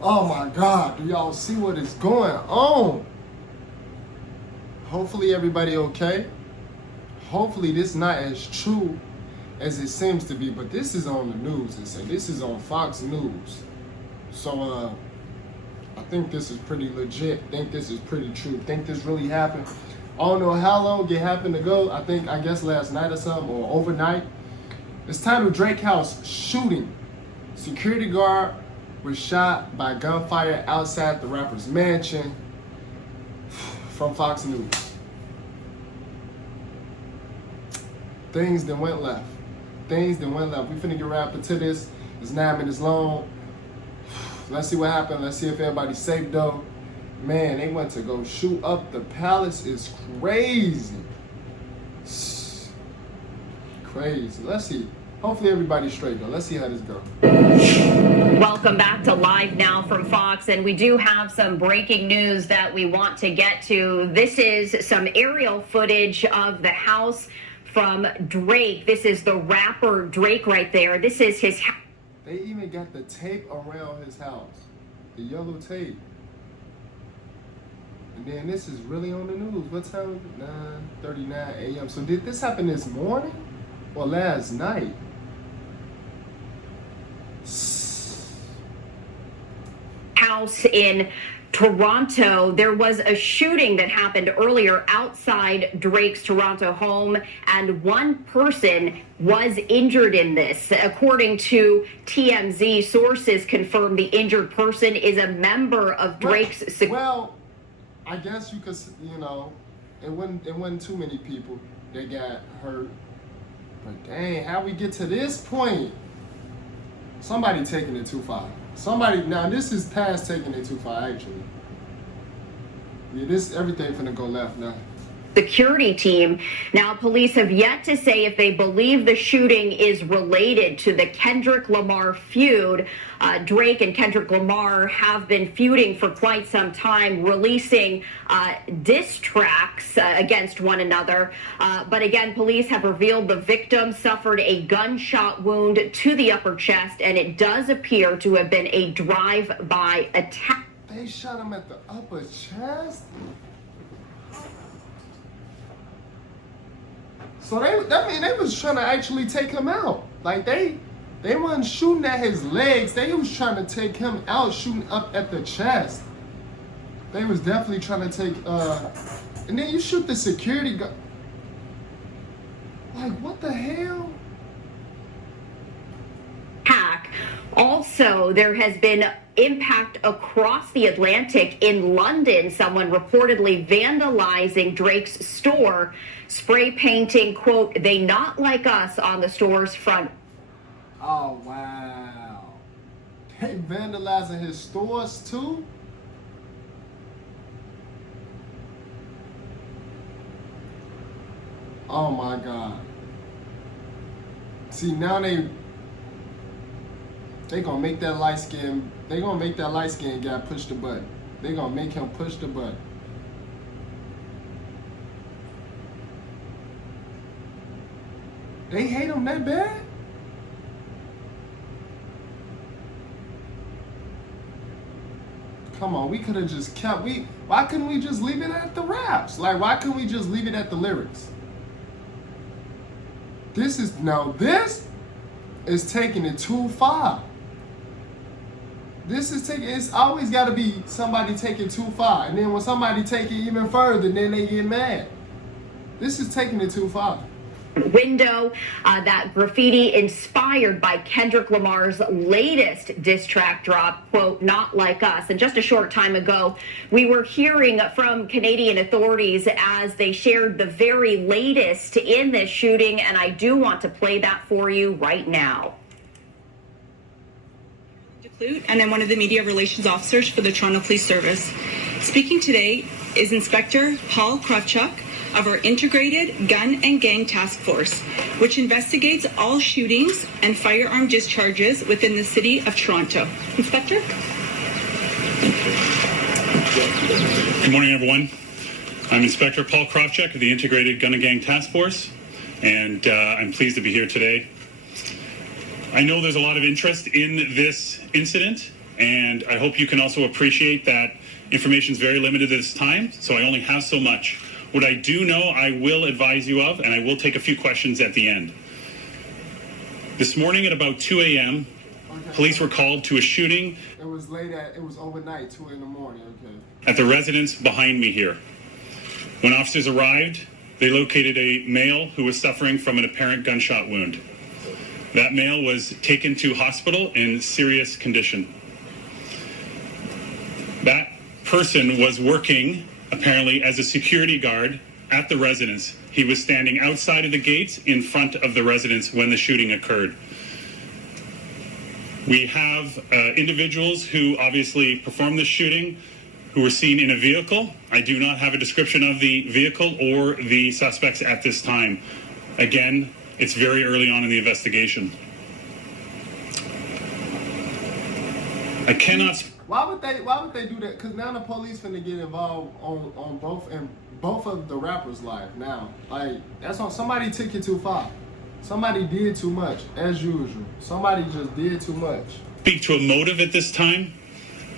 Oh my God, do y'all see what is going on? Hopefully everybody okay. Hopefully this not as true as it seems to be, but this is on the news. It said this is on Fox News. So I think this is pretty legit. Think this is pretty true. Think this really happened. I don't know how long it happened to go. I guess last night or something, or overnight. It's titled Drake House Shooting. Security guard was shot by gunfire outside the rapper's mansion. From Fox News. Things that went left. Things that went left. We finna get right into this. It's 9 minutes long. Let's see what happened. Let's see if everybody's safe though. Man, they went to go shoot up the palace. It's crazy. Crazy. Let's see. Hopefully everybody's straight though. Let's see how this goes. Welcome back to Live Now from Fox, and we do have some breaking news that we want to get to. This is some aerial footage of the house from Drake. This is the rapper Drake right there. This is his house. They even got the tape around his house. The yellow tape. And then this is really on the news. What time is it? 9:39 a.m. So did this happen this morning or last night? House in Toronto. There was a shooting that happened earlier outside Drake's Toronto home, and one person was injured in this. According to TMZ, sources confirm the injured person is a member of Drake's... Well, I guess you could, it wasn't too many people that got hurt. But dang, how we get to this point? Somebody taking it too far. Now this is past taking it too far, actually. Yeah, everything finna go left now. Security team. Now, police have yet to say if they believe the shooting is related to the Kendrick Lamar feud. Drake and Kendrick Lamar have been feuding for quite some time, releasing diss tracks against one another. But again, police have revealed the victim suffered a gunshot wound to the upper chest, and it does appear to have been a drive-by attack. They shot him at the upper chest? So they was trying to actually take him out. Like they wasn't shooting at his legs. They was trying to take him out, shooting up at the chest. They was definitely trying to take and then you shoot the security guard. Like what the hell? Hack. Also, there has been impact across the Atlantic. In London, someone reportedly vandalizing Drake's store, spray painting, quote, "they not like us" on the store's front. Oh, wow. They vandalizing his stores too? Oh my God. See, now they gonna make that light skin guy push the button. They gonna make him push the button. They hate him that bad? Come on, we could have just kept, why couldn't we just leave it at the raps? Like, why couldn't we just leave it at the lyrics? This is taking it too far. It's always got to be somebody taking too far. And then when somebody take it even further, then they get mad. This is taking it too far. Window, that graffiti inspired by Kendrick Lamar's latest diss track drop, quote, "not like us." And just a short time ago, we were hearing from Canadian authorities as they shared the very latest in this shooting, and I do want to play that for you right now. And I'm one of the media relations officers for the Toronto Police Service. Speaking today is Inspector Paul Kravchuk of our Integrated Gun and Gang Task Force, which investigates all shootings and firearm discharges within the city of Toronto. Inspector? Good morning, everyone. I'm Inspector Paul Kravchuk of the Integrated Gun and Gang Task Force, and I'm pleased to be here today. I know there's a lot of interest in this incident, and I hope you can also appreciate that information is very limited at this time, so I only have so much. What I do know, I will advise you of, and I will take a few questions at the end. This morning at about 2 a.m., police were called to a shooting. It was overnight, 2 in the morning, okay. At the residence behind me here. When officers arrived, they located a male who was suffering from an apparent gunshot wound. That male was taken to hospital in serious condition. That person was working, apparently, as a security guard at the residence. He was standing outside of the gates in front of the residence when the shooting occurred. We have individuals who obviously performed the shooting who were seen in a vehicle. I do not have a description of the vehicle or the suspects at this time. Again, it's very early on in the investigation. I cannot... Why would they do that? Because now the police finna get involved on both of the rappers' life now. Like, that's on somebody took it too far. Somebody did too much, as usual. Somebody just did too much. Speak to a motive at this time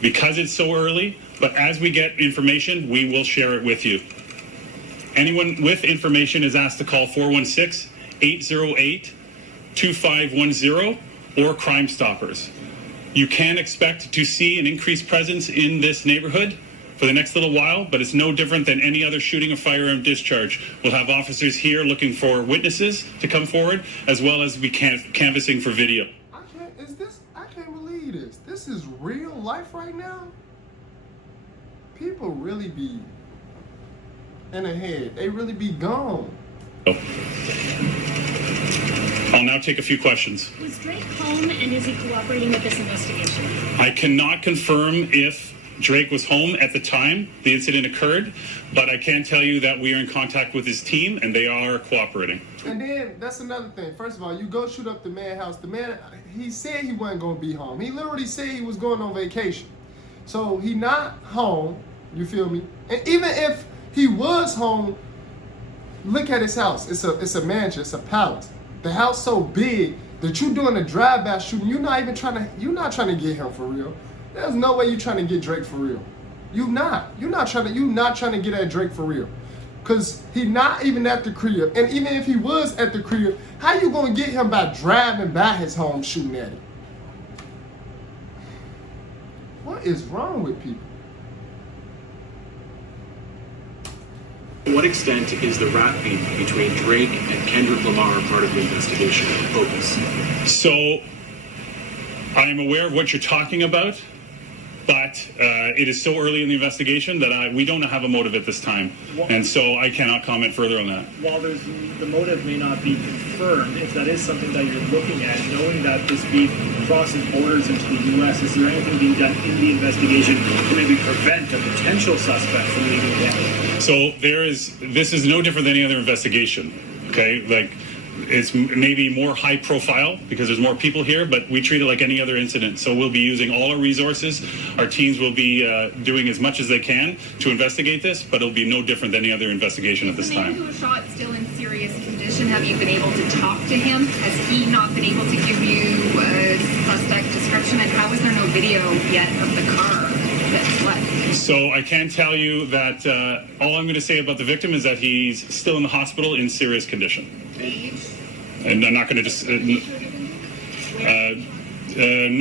because it's so early, but as we get information, we will share it with you. Anyone with information is asked to call 416-808-2510 or Crime Stoppers. You can expect to see an increased presence in this neighborhood for the next little while, but it's no different than any other shooting or firearm discharge. We'll have officers here looking for witnesses to come forward, as well as we canvassing for video. I can't believe this. This is real life right now? People really be in the head. They really be gone. I'll now take a few questions. Was Drake home and is he cooperating with this investigation? I cannot confirm if Drake was home at the time the incident occurred, but I can tell you that we are in contact with his team and they are cooperating. And then that's another thing. First of all, you go shoot up the man's house. The man, he said he wasn't going to be home. He literally said he was going on vacation. So he not home, you feel me? And even if he was home, look at his house. It's a mansion, it's a palace. The house so big that you doing a drive-by shooting, you're not trying to get him for real. There's no way you're trying to get Drake for real. You're not trying to get at Drake for real. Cause he not even at the crib. And even if he was at the crib, how you gonna get him by driving by his home shooting at him? What is wrong with people? To what extent is the rap beef between Drake and Kendrick Lamar part of the investigation focus? So I am aware of what you're talking about, but it is so early in the investigation that we don't have a motive at this time, and so I cannot comment further on that. While the motive may not be confirmed, if that is something that you're looking at, knowing that this beef crosses borders into the U.S., is there anything being done in the investigation to maybe prevent a potential suspect from leaving Canada? So this is no different than any other investigation, okay? Like, it's maybe more high profile because there's more people here, but we treat it like any other incident. So we'll be using all our resources. Our teams will be doing as much as they can to investigate this, but it'll be no different than any other investigation at this time. The man who was shot still in serious condition. Have you been able to talk to him? Has he not been able to give you a suspect description? And how is there no video yet of the car that's left? So I can tell you that all I'm going to say about the victim is that he's still in the hospital in serious condition. Age? And I'm not going to just... no,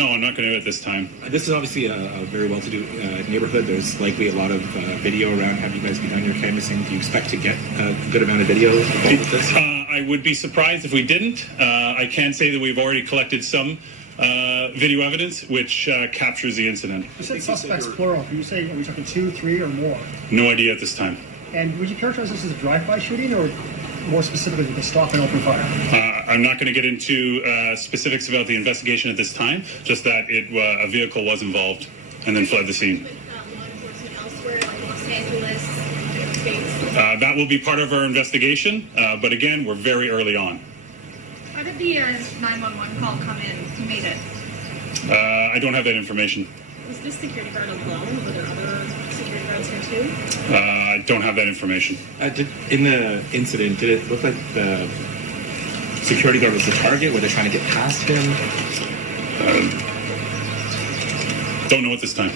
I'm not going to at this time. This is obviously a very well-to-do neighborhood. There's likely a lot of video around. Have you guys begun your canvassing? Do you expect to get a good amount of video involved with this? I would be surprised if we didn't. I can say that we've already collected some video evidence which captures the incident. You said suspects plural. Are we talking 2, 3, or more? No idea at this time. And would you characterize this as a drive-by shooting or more specifically with a stop and open fire? I'm not going to get into specifics about the investigation at this time, just that a vehicle was involved and then fled the scene. With law enforcement elsewhere, like Los Angeles, States? That will be part of our investigation, but again, we're very early on. How did the 911 call come in? Who made it? I don't have that information. Was this security guard alone? Were there other security guards here too? I don't have that information. In the incident, did it look like the security guard was the target? Were they trying to get past him? Don't know at this time.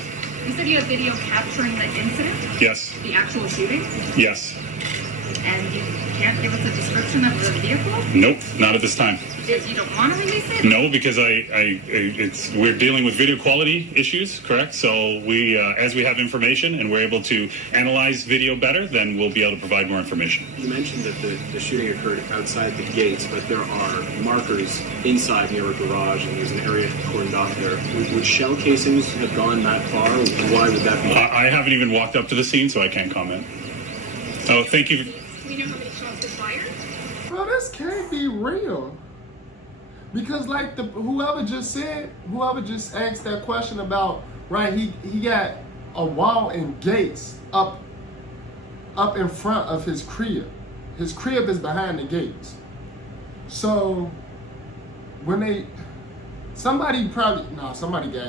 You said you have video capturing the incident, Yes. the actual shooting, Yes. and you can't give us a description of the vehicle? Nope, not at this time. You don't want to release it? No, because we're dealing with video quality issues, correct? So we, as we have information and we're able to analyze video better, then we'll be able to provide more information. You mentioned that the shooting occurred outside the gates, but there are markers inside near a garage, and there's an area cordoned off there. Would shell casings have gone that far? Why would that be? I haven't even walked up to the scene, so I can't comment. Oh, thank you. Do we know how many shots were fired? Bro, this can't be real. Because like whoever just asked that question about, right, he got a wall and gates up in front of his crib. His crib is behind the gates. So when somebody got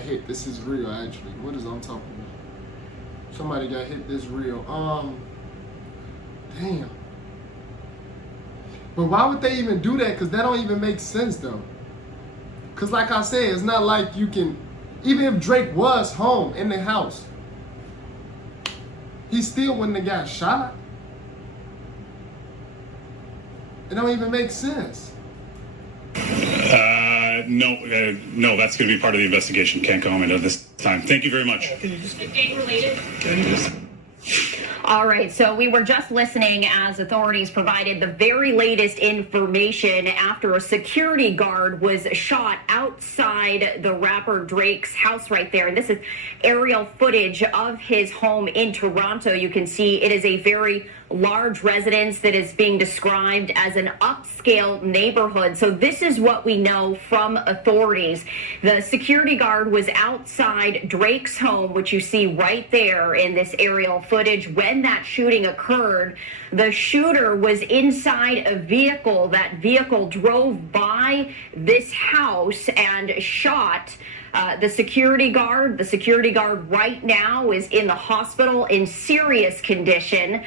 hit. This is real actually. What is I'm talking about? Somebody got hit, this real. Damn. But why would they even do that? Because that don't even make sense though. Because like I said, it's not like you can, even if Drake was home in the house, he still wouldn't have got shot. It don't even make sense. No, that's going to be part of the investigation. Can't comment at this time. Thank you very much. Gang related? All right, so we were just listening as authorities provided the very latest information after a security guard was shot outside the rapper Drake's house right there. And this is aerial footage of his home in Toronto. You can see it is a very large residence that is being described as an upscale neighborhood. So this is what we know from authorities. The security guard was outside Drake's home, which you see right there in this aerial footage. When that shooting occurred, the shooter was inside a vehicle. That vehicle drove by this house and shot the security guard. The security guard right now is in the hospital in serious condition.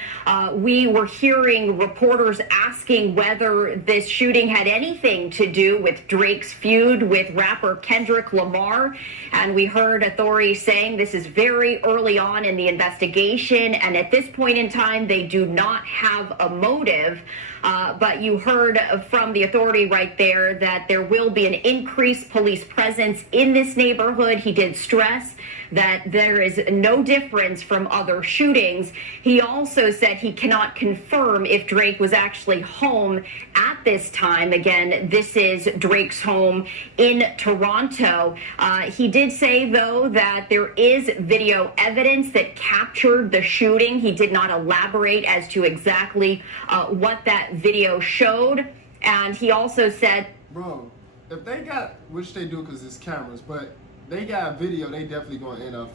We were hearing reporters asking whether this shooting had anything to do with Drake's feud with rapper Kendrick Lamar. And we heard authorities saying this is very early on in the investigation. And at this point in time, they do not have a motive. But you heard from the authority right there that there will be an increased police presence in this neighborhood. He did stress that there is no difference from other shootings. He also said he cannot confirm if Drake was actually home at this time. Again, this is Drake's home in Toronto. He did say, though, that there is video evidence that captured the shooting. He did not elaborate as to exactly what that video showed. And he also said, bro, if they got, which they do because it's cameras, but they got video, they definitely going to end up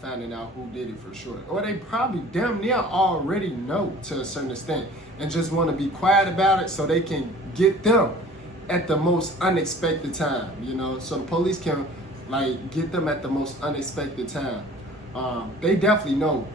finding out who did it for sure. Or they probably damn near already know to a certain extent and just want to be quiet about it so they can get them at the most unexpected time, you know, so the police can like get them at the most unexpected time. They definitely know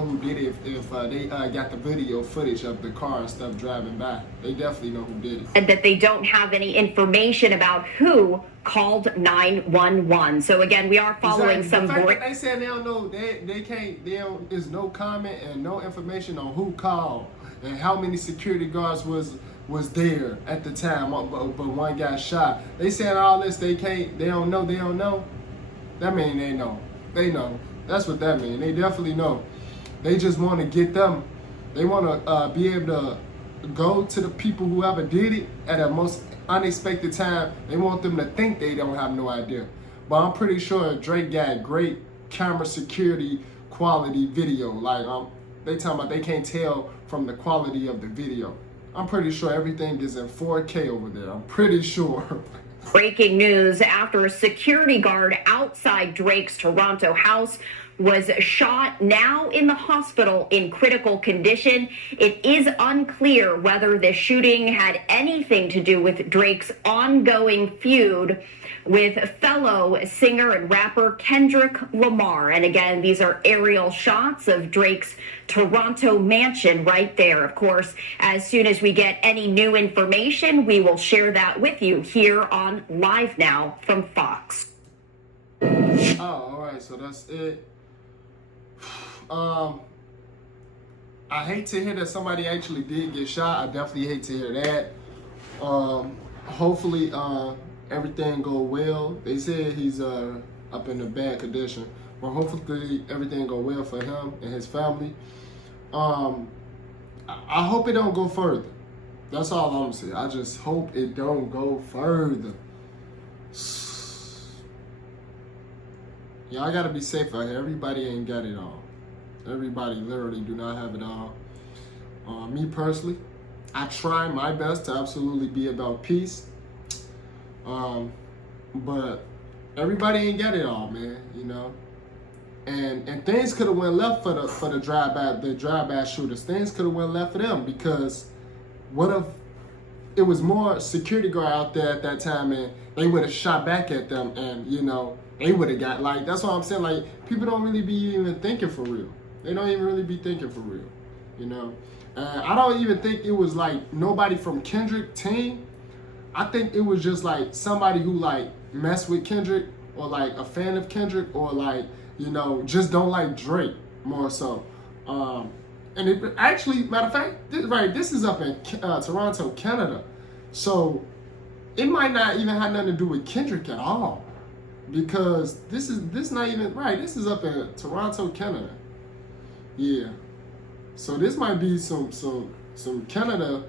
who did it if they got the video footage of the car and stuff driving by. They definitely know who did it. And that they don't have any information about who called 911. So again, we are following some. The fact that they said they don't know, they can't. There's no comment and no information on who called and how many security guards was there at the time. But one got shot. They said all this. They can't. They don't know. They don't know. That means they know. They know. That's what that means. They definitely know. They just want to get them. They want to be able to go to the people who ever did it at a most unexpected time. They want them to think they don't have no idea. But I'm pretty sure Drake got great camera security quality video. Like they talking about they can't tell from the quality of the video. I'm pretty sure everything is in 4K over there. I'm pretty sure. Breaking news after a security guard outside Drake's Toronto house was shot, now in the hospital in critical condition. It is unclear whether this shooting had anything to do with Drake's ongoing feud with fellow singer and rapper Kendrick Lamar. And again, these are aerial shots of Drake's Toronto mansion right there. Of course, as soon as we get any new information, we will share that with you here on Live Now from Fox. Oh, all right. right, so that's it. I hate to hear that somebody actually did get shot. I definitely hate to hear that. Hopefully everything go well. They said he's up in a bad condition, but hopefully everything go well for him and his family. I hope it don't go further. That's all I'm saying. I just hope it don't go further. Y'all gotta be safe out here. Everybody ain't got it all. Everybody literally do not have it all. Me personally, I try my best to absolutely be about peace. But everybody ain't got it all, man, you know. And things could have went left for the drive-by shooters. Things could have went left for them, because what if it was more security guard out there at that time and they would have shot back at them, and you know, they would have got, like, that's what I'm saying, like, people don't really be even thinking for real. They don't even really be thinking for real, you know. I don't even think it was like nobody from Kendrick team. I think it was just like somebody who like messed with Kendrick, or like a fan of Kendrick, or like, you know, just don't like Drake more so. And it actually, matter of fact, this is up in Toronto, Canada. So it might not even have nothing to do with Kendrick at all, because this not even right. This is up in Toronto, Canada. Yeah. So this might be some Canada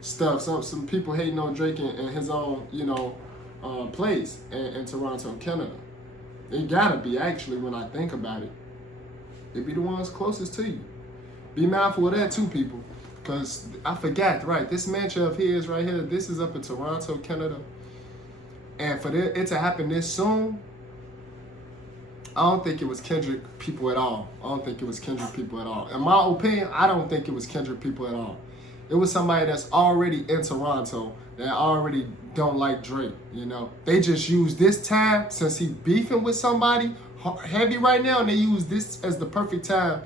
stuff. Some people hating on Drake in his own, you know, place in Toronto, Canada. It gotta be, actually, when I think about it. They be the ones closest to you. Be mindful of that too, people. Because I forgot, right, this mansion of his right here, this is up in Toronto, Canada. And for it to happen this soon, I don't think it was Kendrick people at all. I don't think it was Kendrick people at all. In my opinion, I don't think it was Kendrick people at all. It was somebody that's already in Toronto that already don't like Drake, you know. They just use this time, since he beefing with somebody heavy right now, and they use this as the perfect time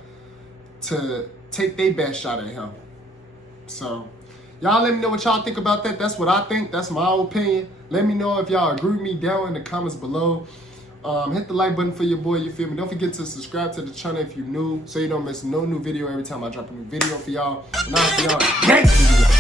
to take their best shot at him. So, y'all let me know what y'all think about that. That's what I think. That's my opinion. Let me know if y'all agree with me down in the comments below. Hit the like button for your boy, you feel me? Don't forget to subscribe to the channel if you're new, so you don't miss no new video every time I drop a new video for y'all. And I'll see y'all next video.